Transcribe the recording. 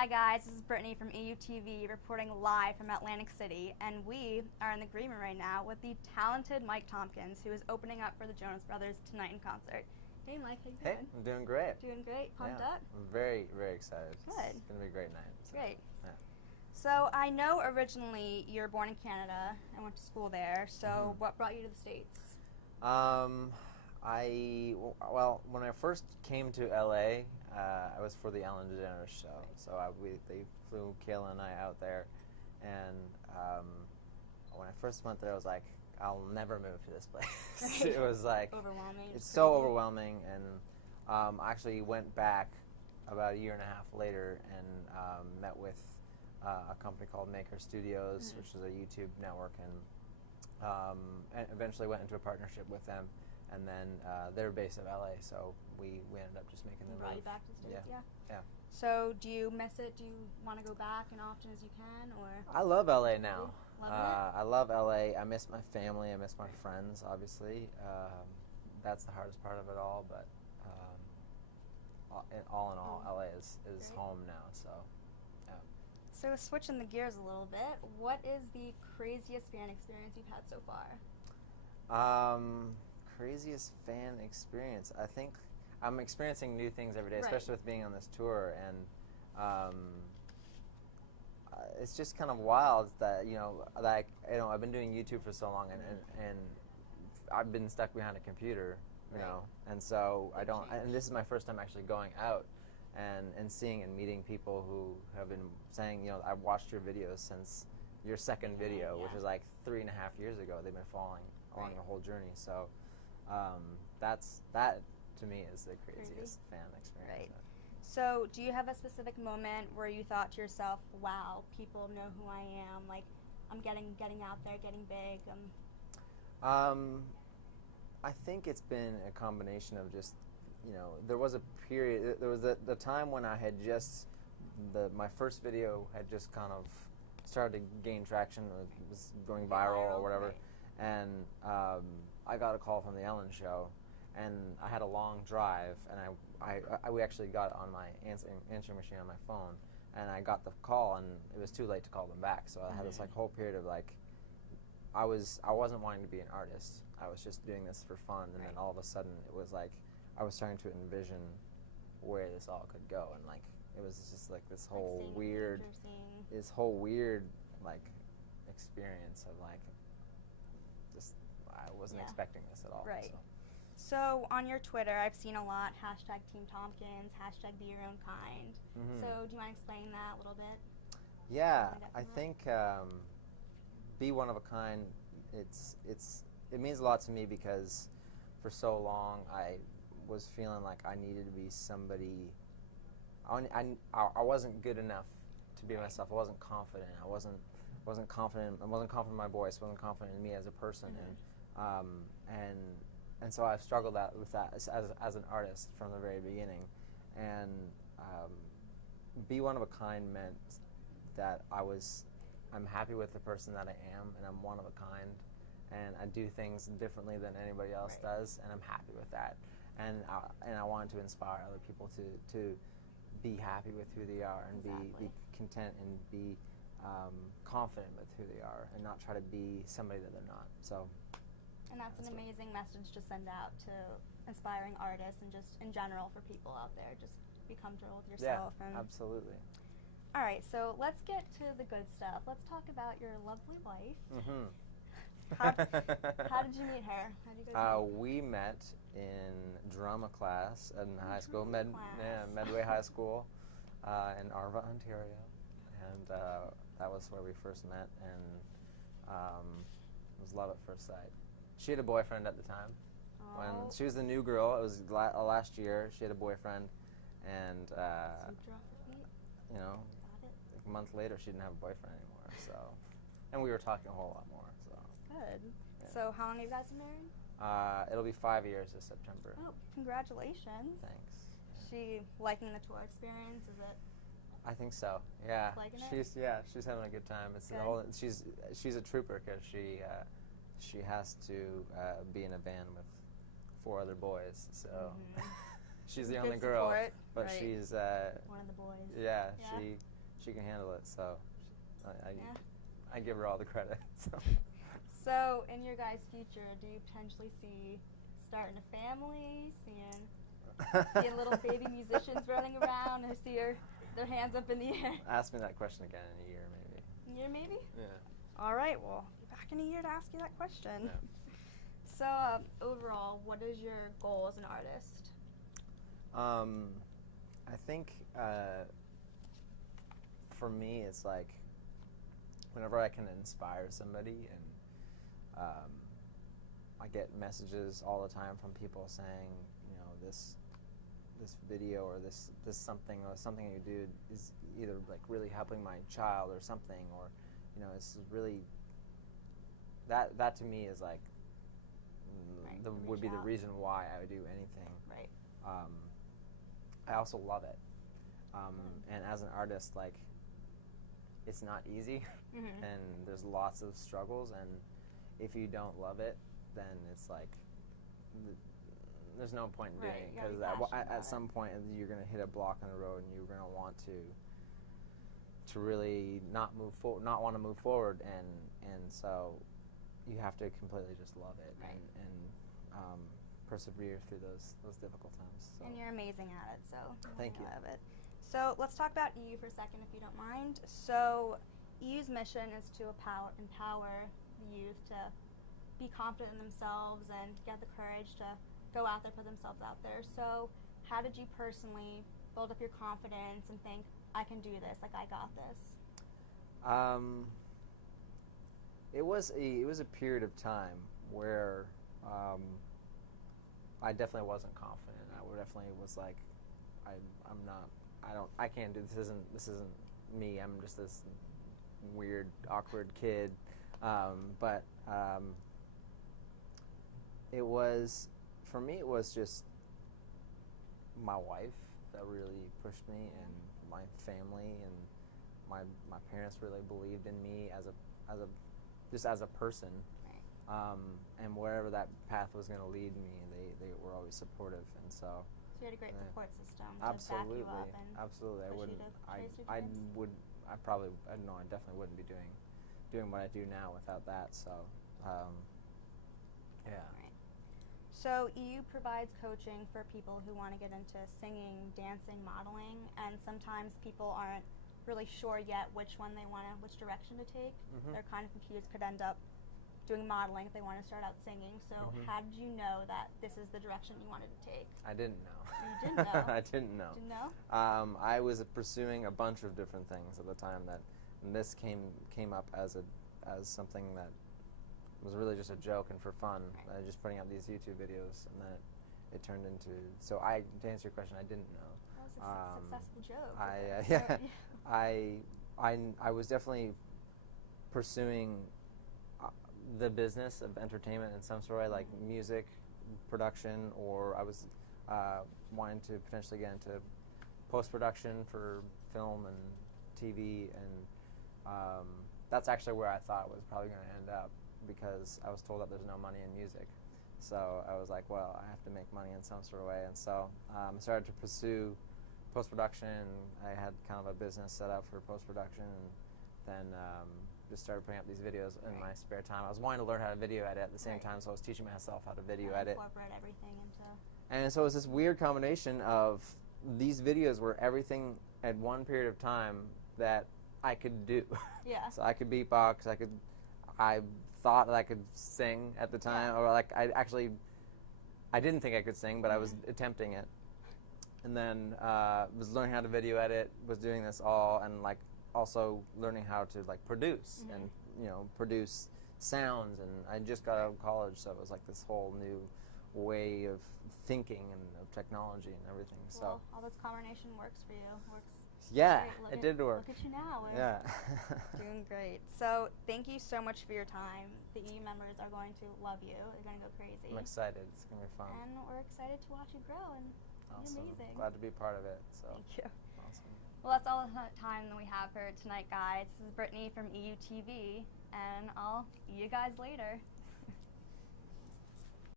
Hi guys, this is Brittany from EUTV reporting live from Atlantic City, and we are in the green room right now with the talented Mike Tompkins, who is opening up for the Jonas Brothers tonight in concert. Hey Mike, how you doing? Hey, I'm doing great. Doing great? Pumped up? I'm very, very excited. Good. It's going to be a great night. So, Great. Yeah. So I know originally you were born in Canada and went to school there, so what brought you to the States? Well, when I first came to LA, I was for the Ellen DeGeneres show. So they flew Kayla and I out there, and when I first went there, I was like, I'll never move to this place. It was like Overwhelming. It's so overwhelming, and I actually went back about a year and a half later and met with a company called Maker Studios, which is a YouTube network, and eventually went into a partnership with them. And then they're based in LA, so we ended up just making the move. Brought you back to the States, Yeah. So do you miss it? Do you want to go back as often as you can, or? I love LA now. Love it? I love LA. I miss my family. I miss my friends, obviously. That's the hardest part of it all, but all in all, LA is home now, so yeah. So switching the gears a little bit, what is the craziest fan experience you've had so far? Craziest fan experience. I think I'm experiencing new things every day, especially with being on this tour, and it's just kind of wild that I've been doing YouTube for so long, and I've been stuck behind a computer, and so and this is my first time actually going out and seeing and meeting people who have been saying, I've watched your videos since your second video, which is like 3.5 years ago. They've been following along the whole journey, so that to me is the craziest fan experience. Right. So do you have a specific moment where you thought to yourself, wow, people know who I am, like I'm getting out there, getting big? I think it's been a combination of just, there was a period, there was the time when I had my first video had just kind of started to gain traction, it was going viral or whatever, and I got a call from the Ellen show, and I had a long drive, and we actually got it on my answering machine on my phone, and I got the call, and it was too late to call them back, so I had this whole period of I wasn't wanting to be an artist. I was just doing this for fun, and then all of a sudden it was like I was starting to envision where this all could go, and it was just like this whole weird experience of just I wasn't expecting this at all. Right. So on your Twitter, I've seen a lot #Team Tompkins, #Be Your Own Kind. So do you want to explain that a little bit? Yeah, I think be one of a kind. It means a lot to me because for so long I was feeling like I needed to be somebody. I wasn't good enough to be myself. I wasn't confident. I wasn't confident. I wasn't confident in my voice. I wasn't confident in me as a person. And so I've struggled with that as an artist from the very beginning. And be one of a kind meant that I'm happy with the person that I am, and I'm one of a kind, and I do things differently than anybody else does, and I'm happy with that. And I wanted to inspire other people to be happy with who they are, and be content, and be confident with who they are, and not try to be somebody that they're not. So. And that's an amazing message to send out to aspiring artists and just in general for people out there. Just be comfortable with yourself. Yeah, absolutely. All right, so let's get to the good stuff. Let's talk about your lovely wife. How did you meet her? How did you guys meet? We met in drama class in high school, Medway High School in Arva, Ontario. And that was where we first met, and it was love at first sight. She had a boyfriend at the time. When she was the new girl, it was last year. She had a boyfriend, and a month later, she didn't have a boyfriend anymore. So, and we were talking a whole lot more. So good. Yeah. So how long have you guys been married? It'll be 5 years this September. Oh, congratulations! Thanks. She liking the tour experience? Is it? I think so. Yeah. Liking it? She's having a good time. It's the whole. She's a trooper because she has to be in a band with 4 other boys. So she's the only girl, but she's one of the boys. Yeah, she can handle it. So Yeah. I give her all the credit. So. So, in your guys' future, do you potentially see starting a family, seeing little baby musicians running around, or see their hands up in the air? Ask me that question again in a year, maybe. A year, maybe? Yeah. All right, well, be back in a year to ask you that question. Yeah. So, overall, what is your goal as an artist? I think for me, it's like whenever I can inspire somebody, and I get messages all the time from people saying, you know, this video or this something you do is either like really helping my child or something, or you know, it's really that to me is like Right, would be the out. reason why I would do anything. Right. I also love it, and as an artist, like it's not easy, Mm-hmm. and there's lots of struggles, and if you don't love it, then it's like there's no point in doing Right, it, you gotta because be passionate at about some point you're going to hit a block in the road, and you're going to want to really not want to move forward, and so you have to completely just love it. Right. and persevere through those difficult times. So. And you're amazing at it, so Thank you. I love it. So let's talk about EU for a second, if you don't mind. So EU's mission is to empower the youth to be confident in themselves and get the courage to go out there, put themselves out there. So how did you personally build up your confidence and think, I can do this, like I got this? It was a period of time where I definitely wasn't confident. I definitely was like, I can't do this. This isn't me. I'm just this weird, awkward kid. But it was, for me, it was just my wife that really pushed me, and my family, and my parents really believed in me as a person. Right. And wherever that path was going to lead me, they were always supportive, and so. So you had a great support system Absolutely, to back you up and absolutely. I push wouldn't. you to I chase your I dreams? would. I definitely wouldn't be doing what I do now without that. So, yeah. Right. So EU provides coaching for people who want to get into singing, dancing, modeling, and sometimes people aren't really sure yet which direction to take. Mhm. They're kind of confused, could end up doing modeling if they want to start out singing. So how did you know that this is the direction you wanted to take? I didn't know. You didn't know? I didn't know. Didn't know? I was pursuing a bunch of different things at the time, and this came up as something that was really just a joke and for fun. Right. Just putting out these YouTube videos, and then it turned into. So to answer your question, I didn't know. That was a successful joke. I was definitely pursuing the business of entertainment in some sort of way, like music production, or I was wanting to potentially get into post-production for film and TV, and that's actually where I thought it was probably going to end up, because I was told that there's no money in music. So I was like, well, I have to make money in some sort of way, and so I started to pursue post-production. I had kind of a business set up for post-production, and then just started putting up these videos in my spare time. I was wanting to learn how to video edit at the same time, so I was teaching myself how to video edit. Incorporate everything into. And so it was this weird combination of these videos were everything at one period of time that I could do. Yeah. So I could beatbox. I thought that I could sing at the time, or like I didn't think I could sing, but I was attempting it. And then was learning how to video edit, was doing this all, and like also learning how to like produce and produce sounds. And I just got out of college, so it was like this whole new way of thinking and of technology and everything. Well, So all this combination works for you. Works. yeah, great. it did work. Look at you now. We're Yeah. doing great. So thank you so much for your time. The EU members are going to love you. They're going to go crazy. I'm excited. It's gonna be fun. And we're excited to watch you grow and Awesome. be amazing. Glad to be part of it. So Thank you. awesome. Well, that's all the time that we have for tonight, guys. This is Brittany from EU TV, and I'll see you guys later.